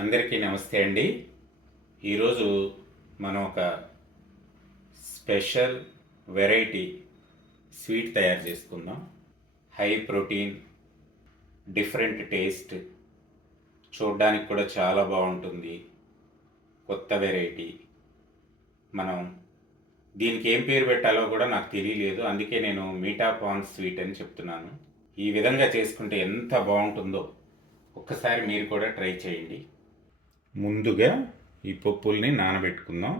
అందరికీ నమస్తే అండి. ఈరోజు మనం ఒక స్పెషల్ వెరైటీ స్వీట్ తయారు చేసుకుందాం. హై ప్రోటీన్, డిఫరెంట్ టేస్ట్, చూడడానికి కూడా చాలా బాగుంటుంది. కొత్త వెరైటీ. మనం దీనికి ఏం పేరు పెట్టాలో కూడా నాకు తెలియలేదు, అందుకే నేను మీఠా పాన్ స్వీట్ అని చెప్తున్నాను. ఈ విధంగా చేసుకుంటే ఎంత బాగుంటుందో ఒక్కసారి మీరు కూడా ట్రై చేయండి. ముందుగా ఈ పప్పుల్ని నానబెట్టుకుందాం.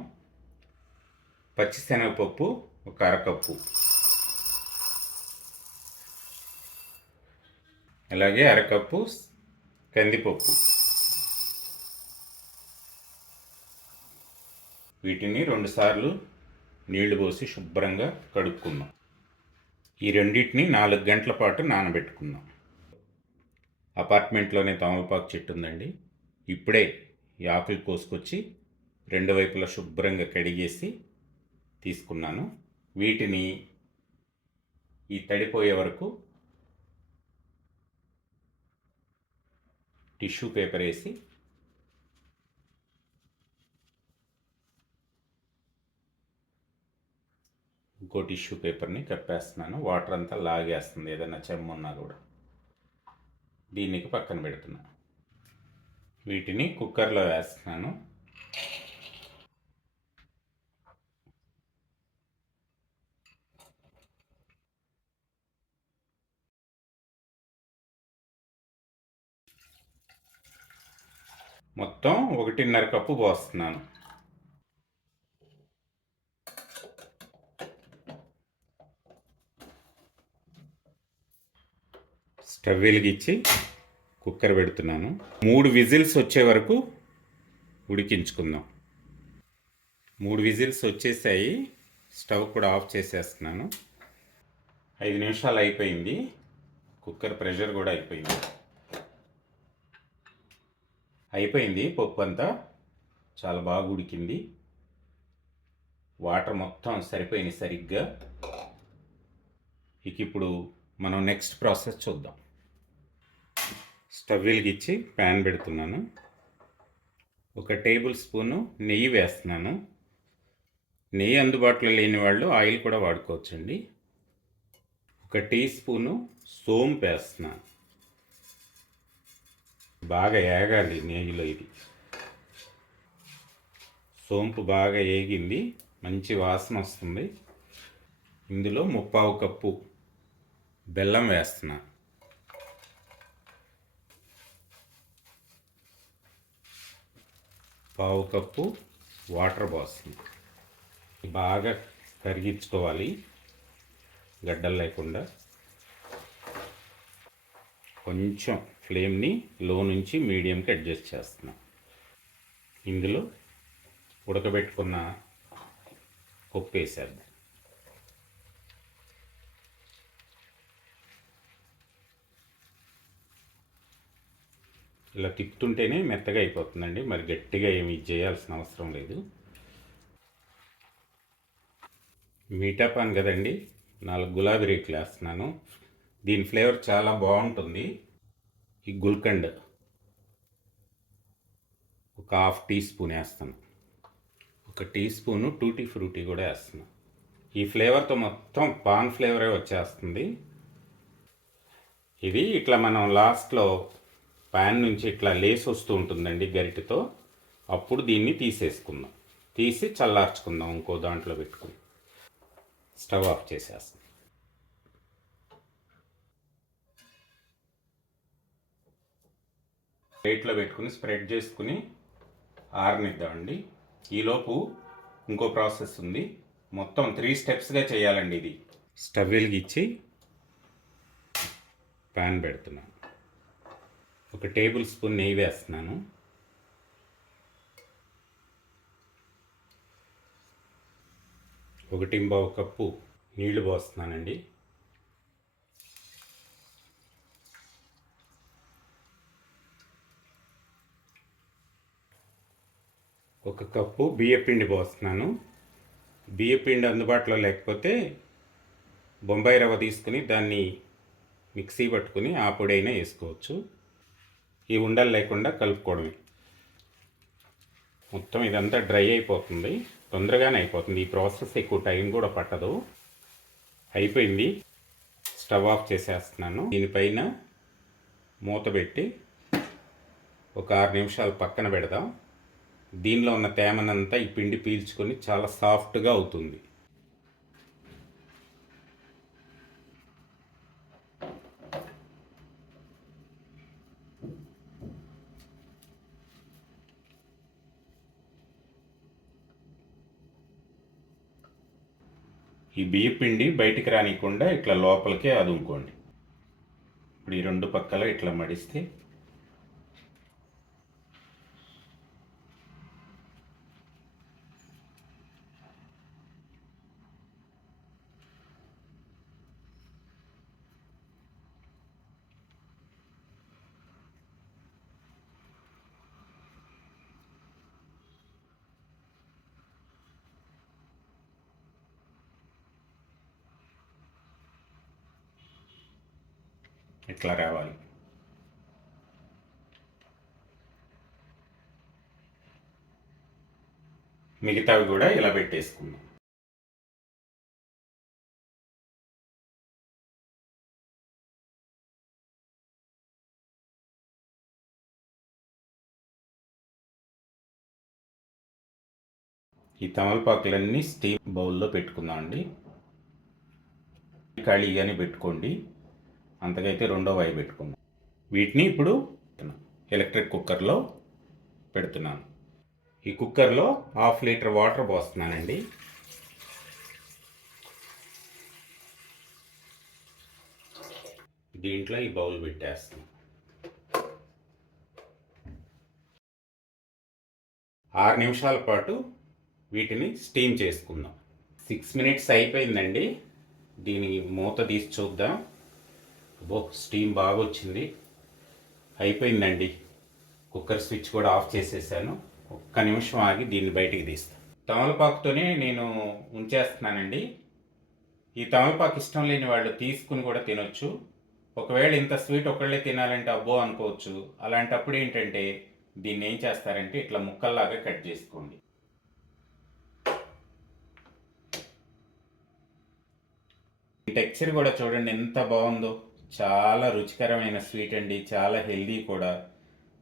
పచ్చిశనగపప్పు ఒక అరకప్పు, అలాగే అరకప్పు కందిపప్పు. వీటిని 2 సార్లు నీళ్లు పోసి శుభ్రంగా కడుక్కుందాం. ఈ రెండింటిని 4 గంటల పాటు నానబెట్టుకుందాం. అపార్ట్మెంట్లోనే తమలపాకు చెట్టు ఉందండి. ఇప్పుడే ఈ ఆకులు కోసుకొచ్చి 2 వైపులా శుభ్రంగా కడిగేసి తీసుకున్నాను. వీటిని ఈ తడిపోయే వరకు టిష్యూ పేపర్ వేసి ఇంకో టిష్యూ పేపర్ని కప్పేస్తున్నాను. వాటర్ అంతా లాగేస్తుంది, ఏదైనా చెమ్మున్నా కూడా. దీనికి పక్కన పెడుతున్నాను. వీటిని కుక్కర్లో వేస్తున్నాను. మొత్తం 1.5 కప్పు పోస్తున్నాను. స్టవ్ వెలిగించి కుక్కర్ పెడుతున్నాను. 3 విజిల్స్ వచ్చే వరకు ఉడికించుకుందాం. 3 విజిల్స్ వచ్చేసాయి. స్టవ్ కూడా ఆఫ్ చేసేస్తున్నాను. 5 నిమిషాలు అయిపోయింది. కుక్కర్ ప్రెషర్ కూడా అయిపోయింది. పప్పు అంతా చాలా బాగా ఉడికింది. వాటర్ మొత్తం సరిపోయింది సరిగ్గా. ఇప్పుడు మనం నెక్స్ట్ ప్రాసెస్ చూద్దాం. స్టవ్ వెలిగించి ప్యాన్ పెడుతున్నాను. 1 టేబుల్ స్పూను నెయ్యి వేస్తున్నాను. నెయ్యి అందుబాటులో లేని వాళ్ళు ఆయిల్ కూడా వాడుకోవచ్చండి. 1 టీ స్పూను సోంపు వేస్తున్నాను. బాగా ఏగాలి నెయ్యిలో. ఇది సోంపు బాగా ఏగింది, మంచి వాసన వస్తుంది. ఇందులో 3/4 కప్పు బెల్లం వేస్తున్నాను. పావు కప్పు వాటర్ పోస్తుంది. బాగా కరిగించుకోవాలి గడ్డలు లేకుండా. కొంచెం ఫ్లేమ్ని లో నుంచి మీడియంకి అడ్జస్ట్ చేస్తున్నాం. ఇందులో ఉడకబెట్టుకున్న పప్పు వేసేద్దాం. ఇలా తిప్పుతుంటేనే మెత్తగా అయిపోతుందండి, మరి గట్టిగా ఏమి చేయాల్సిన అవసరం లేదు. మీఠా పాన్ కదండి, 4 గులాబీ రేకులు వేస్తున్నాను. దీని ఫ్లేవర్ చాలా బాగుంటుంది. ఈ గుల్కండ్ 1/2 టీ స్పూన్ వేస్తాను. 1 టీ స్పూను టూటీ ఫ్రూటీ కూడా వేస్తున్నాను. ఈ ఫ్లేవర్తో మొత్తం పాన్ ఫ్లేవరే వచ్చేస్తుంది. ఇది ఇట్లా మనం లాస్ట్లో ప్యాన్ నుంచి ఇట్లా లేస్ వస్తూ ఉంటుందండి గరిటెతో. అప్పుడు దీన్ని తీసేసుకుందాం. తీసి చల్లార్చుకుందాం ఇంకో దాంట్లో పెట్టుకుని. స్టవ్ ఆఫ్ చేసేస్తాం. ప్లేట్లో పెట్టుకుని స్ప్రెడ్ చేసుకుని ఆరనిద్దామండి. ఈలోపు ఇంకో ప్రాసెస్ ఉంది. మొత్తం 3 స్టెప్స్గా చేయాలండి ఇది. స్టవ్ వెలిగించి ప్యాన్ పెడుతున్నాను. 1 టేబుల్ స్పూన్ నెయ్యి వేస్తున్నాను. ఒకటింబావు కప్పు నీళ్లు పోస్తున్నానండి. ఒక కప్పు బియ్యపిండి పోస్తున్నాను. బియ్యపిండి అందుబాటులో లేకపోతే బొంబాయి రవ్వ తీసుకుని దాన్ని మిక్సీ పట్టుకుని ఆ పొడి అయినా వేసుకోవచ్చు. ఈ ఉండలు లేకుండా కలుపుకోవడమే. మొత్తం ఇదంతా డ్రై అయిపోతుంది, తొందరగానే అయిపోతుంది. ఈ ప్రాసెస్ ఎక్కువ టైం కూడా పట్టదు. అయిపోయింది, స్టవ్ ఆఫ్ చేసేస్తున్నాను. దీనిపైన మూత పెట్టి ఒక 6 నిమిషాలు పక్కన పెడదాం. దీనిలో ఉన్న తేమనంతా ఈ పిండి పీల్చుకొని చాలా సాఫ్ట్గా అవుతుంది. ఈ బియ్య పిండి బయటికి రానికుండా ఇట్లా లోపలికే అదుముకోండి. ఇప్పుడు ఈ 2 పక్కల ఇట్లా మడిస్తే ఇట్లా రావాలి. మిగతావి కూడా ఇలా పెట్టేసుకుందాం. ఈ తమలపాకులన్నీ స్టీమ్ బౌల్లో పెట్టుకుందాం అండి. ఖాళీగానే పెట్టుకోండి, అంతకైతే రెండో వాయి పెట్టుకుందాం. వీటిని ఇప్పుడు ఎలక్ట్రిక్ కుక్కర్లో పెడుతున్నాను. ఈ కుక్కర్లో 1/2 లీటర్ వాటర్ పోస్తున్నానండి. దీంట్లో ఈ బౌల్ పెట్టేస్తాను. 6 నిమిషాల పాటు వీటిని స్టీమ్ చేసుకుందాం. 6 మినిట్స్ అయిపోయిందండి. దీని మూత తీసి చూద్దాం. స్టీమ్ బాగా వచ్చింది. అయిపోయిందండి. కుక్కర్ స్విచ్ కూడా ఆఫ్ చేసేసాను. ఒక్క నిమిషం ఆగి దీన్ని బయటికి తీస్తాను. తమలపాకుతోనే నేను ఉంచేస్తున్నానండి. ఈ తమలపాకు ఇష్టం లేని వాళ్ళు తీసుకుని కూడా తినొచ్చు. ఒకవేళ ఇంత స్వీట్ ఒకళ్ళే తినాలంటే అబ్బో అనుకోవచ్చు. అలాంటప్పుడు ఏంటంటే దీన్ని ఏం చేస్తారంటే ఇట్లా ముక్కల్లాగా కట్ చేసుకోండి. ఈ టెక్స్చర్ కూడా చూడండి ఎంత బాగుందో. చాలా రుచికరమైన స్వీట్ అండి, చాలా హెల్దీ కూడా.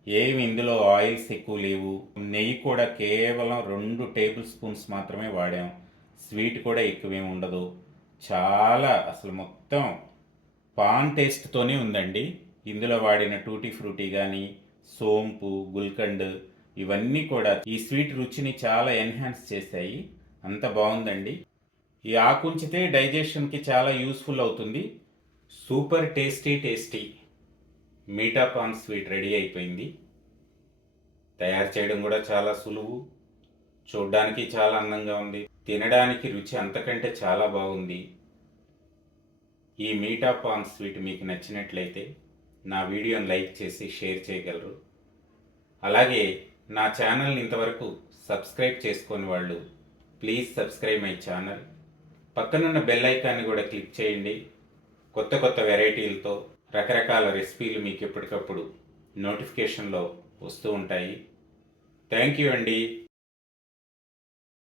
ఏమి ఇందులో ఆయిల్స్ ఎక్కువ లేవు. నెయ్యి కూడా కేవలం 2 టేబుల్ స్పూన్స్ మాత్రమే వాడాం. స్వీట్ కూడా ఎక్కువేమి ఉండదు. చాలా అసలు మొత్తం పాన్ టేస్ట్తోనే ఉందండి. ఇందులో వాడిన టూటీ ఫ్రూటీ కానీ, సోంపు, గుల్కండ్ ఇవన్నీ కూడా ఈ స్వీట్ రుచిని చాలా ఎన్హాన్స్ చేశాయి. అంత బాగుందండి. ఈ ఆకుంచితే డైజెషన్కి చాలా యూస్ఫుల్ అవుతుంది. సూపర్ టేస్టీ మీఠా పాన్ స్వీట్ రెడీ అయిపోయింది. తయారు చేయడం కూడా చాలా సులువు, చూడ్డానికి చాలా అందంగా ఉంది, తినడానికి రుచి అంతకంటే చాలా బాగుంది. ఈ మీఠా పాన్ స్వీట్ మీకు నచ్చినట్లయితే నా వీడియోని లైక్ చేసి షేర్ చేయగలరు. అలాగే నా ఛానల్ని ఇంతవరకు సబ్స్క్రైబ్ చేసుకొని వాళ్ళు ప్లీజ్ సబ్స్క్రైబ్ మై ఛానల్. పక్కనున్న బెల్ ఐకాన్ని కూడా క్లిక్ చేయండి. కొత్త వెరైటీలతో రకరకాల రెసిపీలు మీకు ఎప్పటికప్పుడు నోటిఫికేషన్లో వస్తూ ఉంటాయి. థ్యాంక్ యూ అండి.